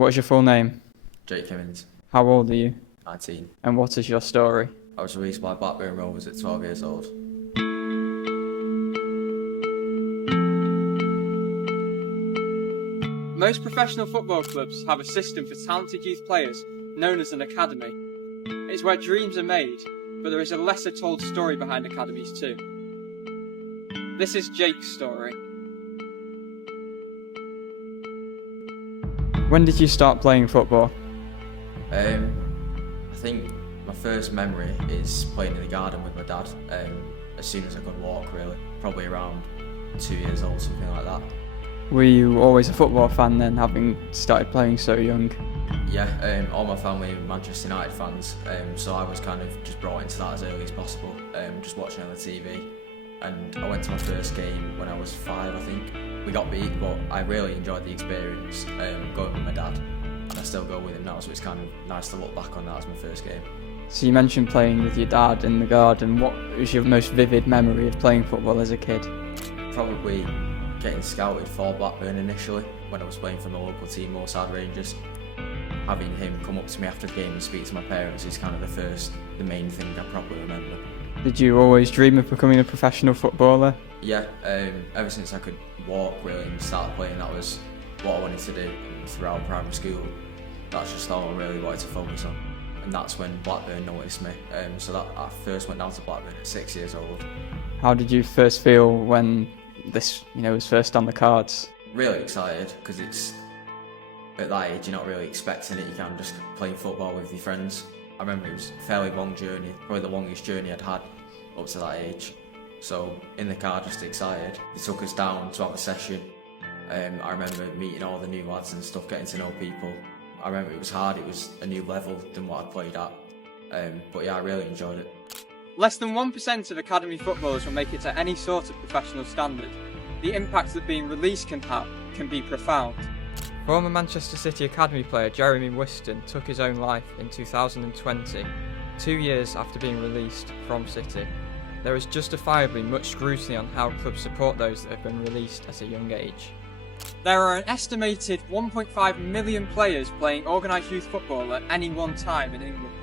What is your full name? Jake Kimmins, How old are you? 19. And what is your story? I was released by Blackburn Rovers at 12 years old. Most professional football clubs have a system for talented youth players known as an academy. It's where dreams are made, but there is a lesser told story behind academies too. This is Jake's story. When did you start playing football? I think my first memory is playing in the garden with my dad as soon as I could walk, really. Probably around 2 years old, something like that. Were you always a football fan then, having started playing so young? Yeah, all my family are Manchester United fans, so I was kind of just brought into that as early as possible, just watching on the TV. And I went to my first game when I was 5, I think. We got beat, but I really enjoyed the experience going with my dad, and I still go with him now, so it's kind of nice to look back on that as my first game. So you mentioned playing with your dad in the garden. What was your most vivid memory of playing football as a kid? Probably getting scouted for Blackburn initially when I was playing for the local team, Moorside Rangers. Having him come up to me after the game and speak to my parents is kind of the main thing I probably remember. Did you always dream of becoming a professional footballer? Yeah, ever since I could walk really and started playing, that was what I wanted to do. And throughout primary school, that's just all I really wanted to focus on. And that's when Blackburn noticed me. So I first went down to Blackburn at 6 years old. How did you first feel when this, was first on the cards? Really excited, because it's at that age you're not really expecting it. You can't just play football with your friends. I remember it was a fairly long journey, probably the longest journey I'd had up to that age. So in the car, just excited. They took us down to have a session. I remember meeting all the new lads and stuff, getting to know people. I remember it was hard, it was a new level than what I'd played at. But yeah, I really enjoyed it. Less than 1% of academy footballers will make it to any sort of professional standard. The impact that being released can have can be profound. Former Manchester City academy player Jeremy Whiston took his own life in 2020, 2 years after being released from City. There is justifiably much scrutiny on how clubs support those that have been released at a young age. There are an estimated 1.5 million players playing organised youth football at any one time in England.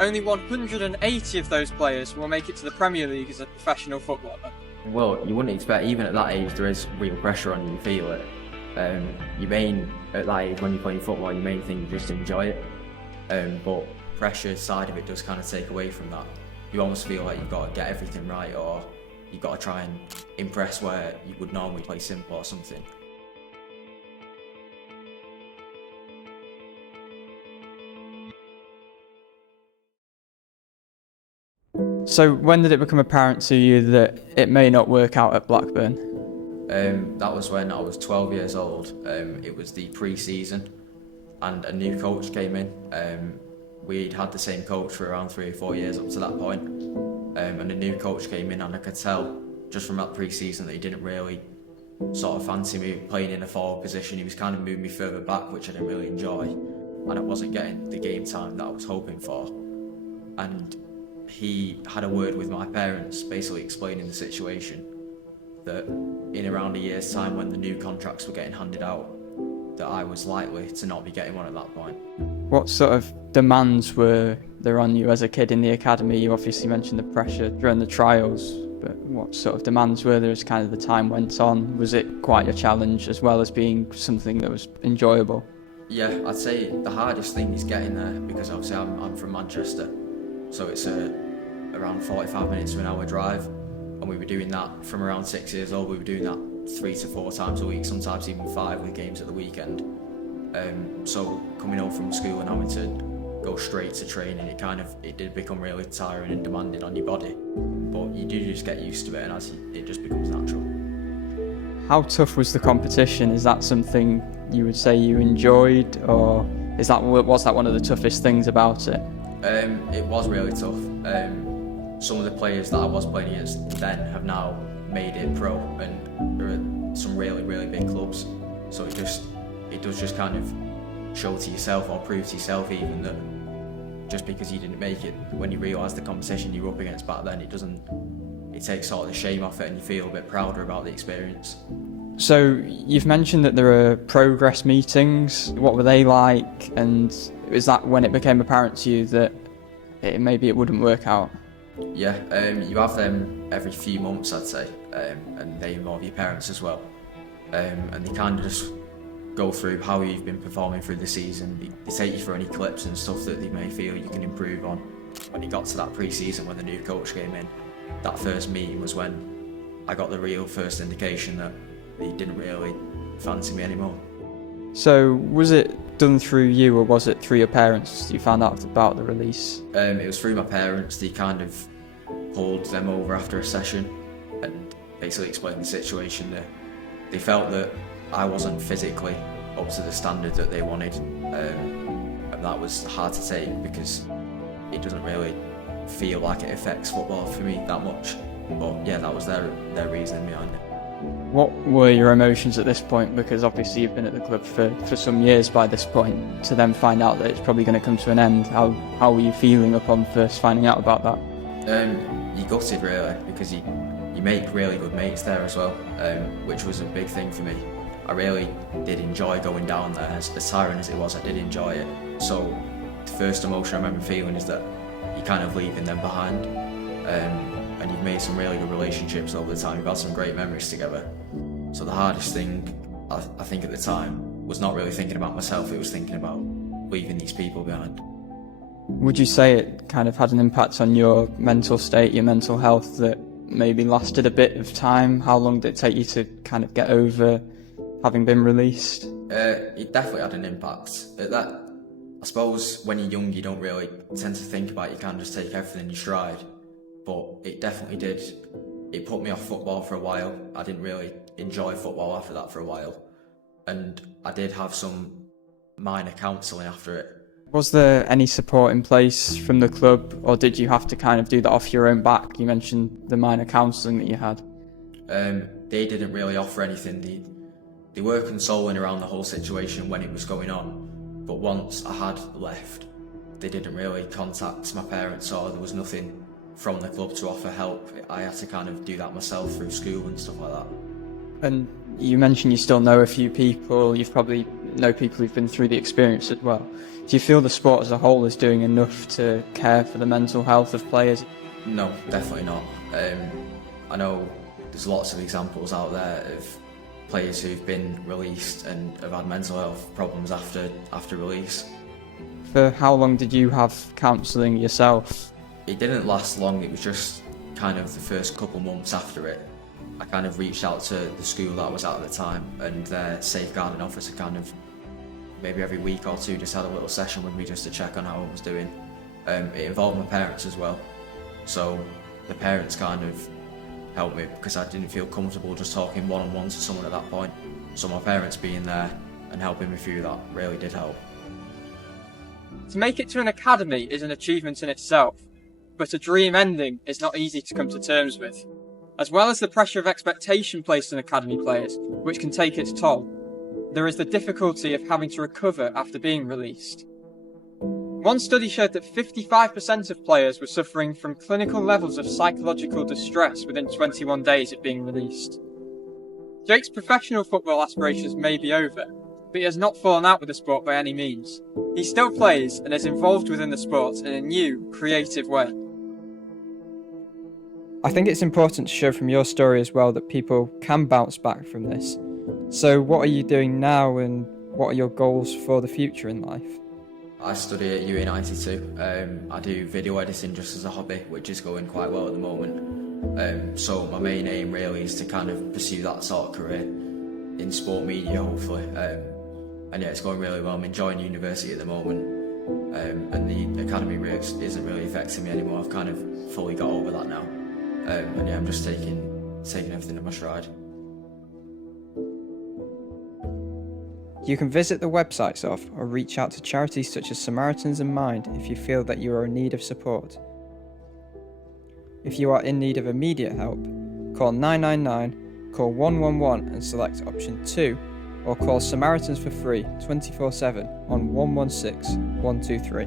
Only 180 of those players will make it to the Premier League as a professional footballer. Well, you wouldn't expect, even at that age, there is real pressure on you, you feel it. At that age, when you're playing football, your main thing is just to enjoy it. But pressure side of it does kind of take away from that. You almost feel like you've got to get everything right, or you've got to try and impress where you would normally play simple or something. So when did it become apparent to you that it may not work out at Blackburn? That was when I was 12 years old. It was the pre-season and a new coach came in. We'd had the same coach for around 3 or 4 years up to that point. And a new coach came in, and I could tell just from that pre-season that he didn't really sort of fancy me playing in a forward position. He was kind of moving me further back, which I didn't really enjoy. And I wasn't getting the game time that I was hoping for. And he had a word with my parents, basically explaining the situation, that in around a year's time, when the new contracts were getting handed out, that I was likely to not be getting one at that point. What sort of demands were there on you as a kid in the academy? You obviously mentioned the pressure during the trials, but what sort of demands were there as kind of the time went on? Was it quite a challenge as well as being something that was enjoyable? Yeah, I'd say the hardest thing is getting there, because obviously I'm from Manchester, so it's around 45 minutes to an hour drive, and we were doing that from around 6 years old. We were doing that 3 to 4 times a week, sometimes even 5 with games at the weekend. So coming home from school and having to go straight to training, it did become really tiring and demanding on your body. But you do just get used to it, and it just becomes natural. How tough was the competition? Is that something you would say you enjoyed, or was that one of the toughest things about it? It was really tough. Some of the players that I was playing against then have now made it pro, and there are some really, really big clubs. So it does just kind of show to yourself, or prove to yourself even, that just because you didn't make it, when you realise the competition you were up against back then, it takes sort of the shame off it, and you feel a bit prouder about the experience. So you've mentioned that there are progress meetings. What were they like? And is that when it became apparent to you that maybe it wouldn't work out? Yeah, you have them every few months, I'd say, and they involve your parents as well. And they kind of just go through how you've been performing through the season. They take you through any clips and stuff that they may feel you can improve on. When it got to that pre-season, when the new coach came in, that first meeting was when I got the real first indication that he didn't really fancy me anymore. So was it done through you, or was it through your parents you found out about the release? It was through my parents. They kind of pulled them over after a session and basically explained the situation. That they felt that I wasn't physically up to the standard that they wanted, and that was hard to take because it doesn't really feel like it affects football for me that much. But yeah, that was their reasoning behind it. What were your emotions at this point? Because obviously you've been at the club for some years by this point, to then find out that it's probably going to come to an end. How were you feeling upon first finding out about that? You gutted really, because you make really good mates there as well, which was a big thing for me. I really did enjoy going down there. As tiring as it was, I did enjoy it. So the first emotion I remember feeling is that you're kind of leaving them behind. And you've made some really good relationships over the time. You've had some great memories together. So the hardest thing, I think at the time, was not really thinking about myself, it was thinking about leaving these people behind. Would you say it kind of had an impact on your mental state, your mental health, that maybe lasted a bit of time? How long did it take you to kind of get over having been released? It definitely had an impact. I suppose when you're young, you don't really tend to think about it, you can't just take everything in stride. But it definitely did. It put me off football for a while. I didn't really enjoy football after that for a while. And I did have some minor counselling after it. Was there any support in place from the club, or did you have to kind of do that off your own back? You mentioned the minor counselling that you had. They didn't really offer anything. They were consoling around the whole situation when it was going on. But once I had left, they didn't really contact my parents, or there was nothing from the club to offer help. I had to kind of do that myself through school and stuff like that. And you mentioned you still know a few people, you've probably know people who've been through the experience as well. Do you feel the sport as a whole is doing enough to care for the mental health of players? No, definitely not. I know there's lots of examples out there of players who've been released and have had mental health problems after release. For how long did you have counselling yourself? It didn't last long, it was just kind of the first couple months after it. I kind of reached out to the school that I was at the time, and their safeguarding officer kind of, maybe every week or two, just had a little session with me just to check on how I was doing. It involved my parents as well, so the parents kind of helped me because I didn't feel comfortable just talking one-on-one to someone at that point. So my parents being there and helping me through that really did help. To make it to an academy is an achievement in itself, but a dream ending is not easy to come to terms with. As well as the pressure of expectation placed on academy players, which can take its toll, there is the difficulty of having to recover after being released. One study showed that 55% of players were suffering from clinical levels of psychological distress within 21 days of being released. Jake's professional football aspirations may be over, but he has not fallen out with the sport by any means. He still plays and is involved within the sport in a new, creative way. I think it's important to show from your story as well that people can bounce back from this. So what are you doing now, and what are your goals for the future in life? I study at UE92. I do video editing just as a hobby, which is going quite well at the moment. So my main aim really is to kind of pursue that sort of career in sport media, hopefully. And yeah, it's going really well. I'm enjoying university at the moment, and the academy really isn't really affecting me anymore. I've kind of fully got over that now, and yeah, I'm just taking everything in my stride. You can visit the websites of or reach out to charities such as Samaritans in Mind if you feel that you are in need of support. If you are in need of immediate help, call 999, call 111 and select option 2, or call Samaritans for free 24/7 on 116 123.